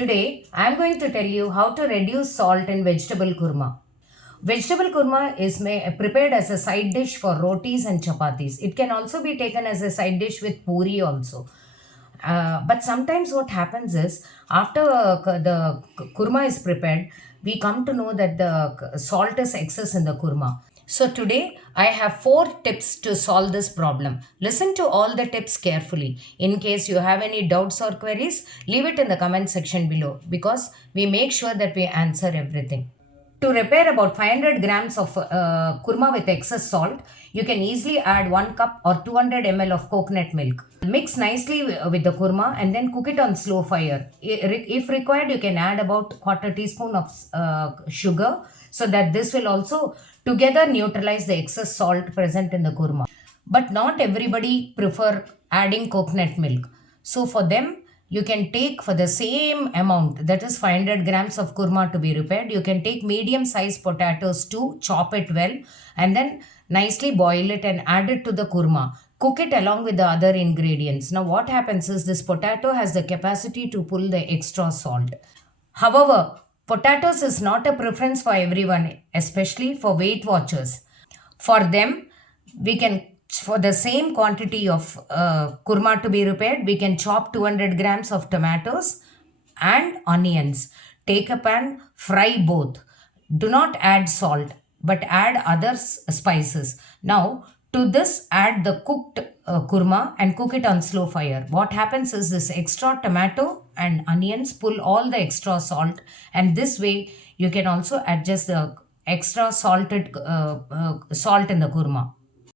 Today, I am going to tell you how to reduce salt in vegetable kurma. Vegetable kurma is prepared as a side dish for rotis and chapatis. It can also be taken as a side dish with puri also. But sometimes what happens is after the kurma is prepared, we come to know that the salt is excess in the kurma. So today I have 4 tips to solve this problem. Listen to all the tips carefully. In case you have any doubts or queries, leave it in the comment section below because we make sure that we answer everything. To repair about 500 grams of kurma with excess salt, you can easily add 1 cup or 200 ml of coconut milk. Mix nicely with the kurma and then cook it on slow fire. If required, you can add about quarter teaspoon of sugar so that this will also together neutralize the excess salt present in the kurma. But not everybody prefer adding coconut milk. So for them, you can take for the same amount, that is 500 grams of kurma to be repaired, you can take medium sized potatoes to chop it well and then nicely boil it and add it to the kurma. Cook it along with the other ingredients. Now what happens is this potato has the capacity to pull the extra salt. However, potatoes is not a preference for everyone, especially for Weight Watchers. For them, we can, for the same quantity of kurma to be prepared, we can chop 200 grams of tomatoes and onions. Take a pan, fry both. Do not add salt, but add other spices. Now, to this, add the cooked kurma and cook it on slow fire. What happens is this extra tomato and onions pull all the extra salt, and this way you can also adjust the extra salt in the kurma.